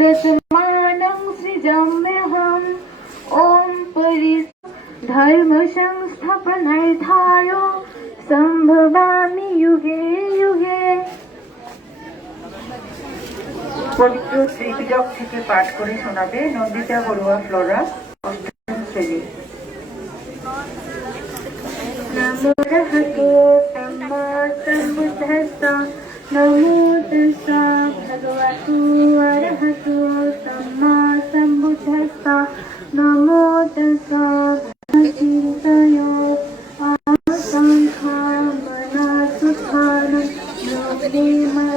तदसमानं सृजाम्यहम् ॐ परि धर्मसंस्थापनार्थाय सम्भवामि युगे युगे পবিত্র ত্রিপিটক থেকে পাঠ করে শোনাবে নন্দিতা বড়ুয়া ফ্লোরা অষ্টম শ্রেণী หัวสัมมาสัมพุทธัสสะนะโมตัสสะภะคะวะโตโยอะระหังสัมมาสัมพุทธัสสะนะโมตัสสะภะคะวะโตโยอะระหังสัมมาสัมพุทธัสสะนะโมตัสสะ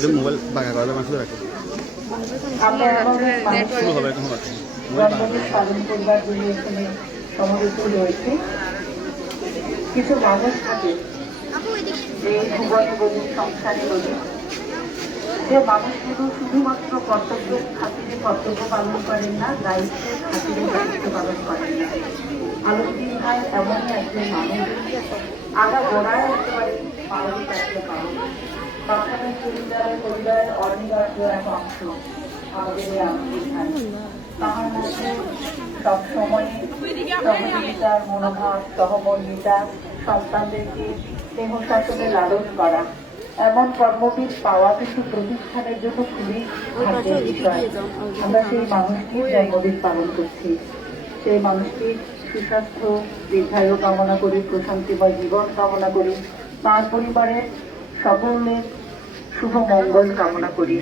যে মোবাইল বাঁকা করা শুধু রাখো। শুরু হবে এখন পালন কিছু মানুষ থাকে যে ভুবনে বলি সংসারে বলি যে মানুষগুলো শুধুমাত্র কর্তব্যের খাতিরে কর্তব্য পালন করেন না দায়িত্বের খাতিরে দায়িত্ব পালন করেন না। আলোকদিন ভাই এমনই একজন মানুষ। আগা গোড়ায় হতে পারে মানবিক একটা অনিবার্য এক অংশ আমাদের তাহার মধ্যে সবসময় সহযোগিতার মনোভাব, সহমর্মিতা, সন্তানদেরকে স্নেহ শাসনে লালন করা এমন কর্মবিদ পাওয়া কিছু প্রতিষ্ঠানের জন্য খুবই ভাগ্যের আমরা সেই মানুষটির জন্মদিন পালন করছি। সেই মানুষটির সুস্বাস্থ্য, দীর্ঘায়ু কামনা করি, প্রশান্তিময় জীবন কামনা করি। তার পরিবারের সকলের শুভ মঙ্গল কামনা করি।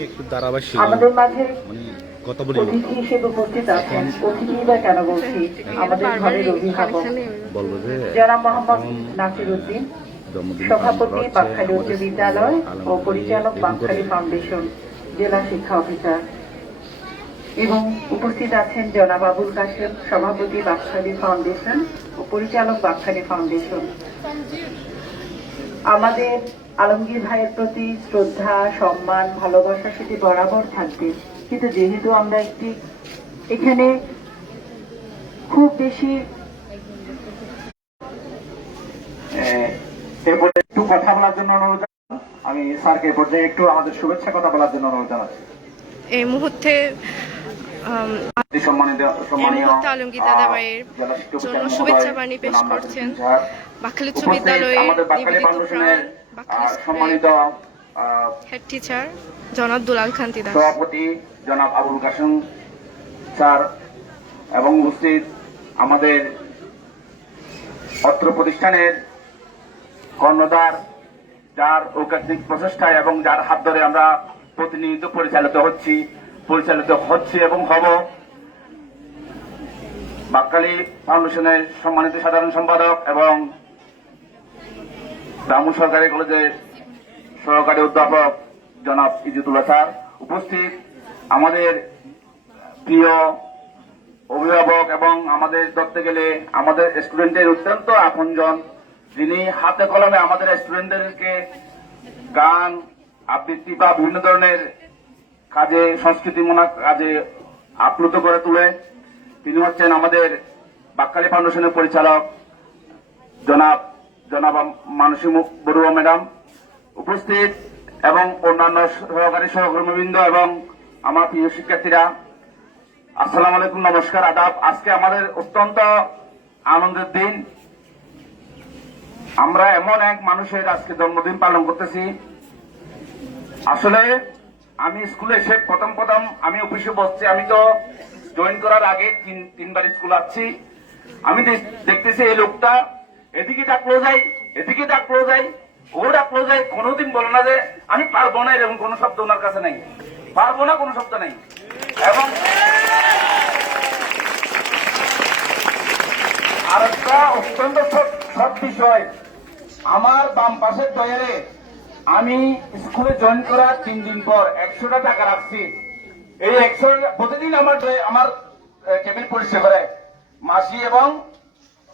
আমাদের মাঝে মানে অতিথি হিসেবে উপস্থিত আছেন। অতিথি বা কেন বলছি? আমাদের ঘরের অভিভাবক। জনাব মোহাম্মদ নাসির উদ্দিন সভাপতি বাকখালী উচ্চ বিদ্যালয় ও পরিচালক বাকখালী ফাউন্ডেশন জেলা শিক্ষা অফিসার। এবং উপস্থিত আছেন জনাব আবুল কাশেম সভাপতি বাকখালী ফাউন্ডেশন ও পরিচালক বাকখালী ফাউন্ডেশন। আমাদের আলমগীর ভাইয়ের প্রতি শ্রদ্ধা সম্মান ভালোবাসা সেটি বরাবর থাকবে। কিন্তু যেহেতু আমরা একটি এখানে খুব বেশি এরপরে একটু কথা বলার জন্য অনুরোধ আমি স্যারকে পর্যায়ে একটু আমাদের শুভেচ্ছা কথা বলার জন্য অনুরোধ জানাচ্ছি। এই মুহূর্তে আলমগীর জন্য শুভেচ্ছা বাণী পেশ করছেন। উচ্চ বিদ্যালয়ের নিবেদিত প্রাণ সম্মানিত হেড টিচার জনাব দুলাল খান্তি দাস। সভাপতি জনাব আবুল কাসেম স্যার এবং উপস্থিত আমাদের অত্র প্রতিষ্ঠানের কর্ণধার যার ঐকাত্মিক প্রচেষ্টায় এবং যার হাত ধরে আমরা প্রতিনিধিত্ব পরিচালিত হচ্ছি পরিচালিত হচ্ছে এবং হব। বাক্কালী ফাউন্ডেশনের সম্মানিত সাধারণ সম্পাদক এবং রামু সরকারি কলেজের সহকারী অধ্যাপক জনাব ইজুতুল্লাহ স্যার। উপস্থিত আমাদের প্রিয় অভিভাবক এবং আমাদের ধরতে গেলে আমাদের স্টুডেন্টের অত্যন্ত আপনজন। যিনি হাতে কলমে আমাদের স্টুডেন্টদেরকে গান, আবৃত্তি বা বিভিন্ন ধরনের কাজে, সংস্কৃতি সংস্কৃতিমূলক কাজে আপ্লুত করে তুলে। তিনি হচ্ছেন আমাদের বাক্কালী ফাউন্ডেশনের পরিচালক জনাব জনাব মানসী বড়ুয়া ম্যাডাম উপস্থিত এবং অন্যান্য সহকারী সহকর্মীবৃন্দ এবং আমার প্রিয় শিক্ষার্থীরা, আসসালাম আলাইকুম, নমস্কার, আদাব। আজকে আমাদের অত্যন্ত আনন্দের দিন। আমরা এমন এক মানুষের আজকে জন্মদিন পালন করতেছি। আসলে আমি স্কুলে এসে প্রথম প্রথম আমি অফিসে বসছি। আমি তো জয়েন করার আগে তিন তিনবার স্কুল আসছি। আমি দেখ- দেখতেছি এই লোকটা এদিকে ডাকলো যাই এদিকে ডাকলো যাই ও ডাকলো যাই কোনোদিন বলো না যে আমি পারব না এরকম কোনো শব্দ ওনার কাছে নাই। পারব না কোনো শব্দ নাই। এবং আর একটা অত্যন্ত সৎ বিষয়। আমার বাম পাশের দয়ারে আমি স্কুলে জয়েন করার তিন দিন পর একশোটা টাকা রাখছি। এই একশো প্রতিদিন আমার আমার কেবিন পরিষ্কার করে মাসি এবং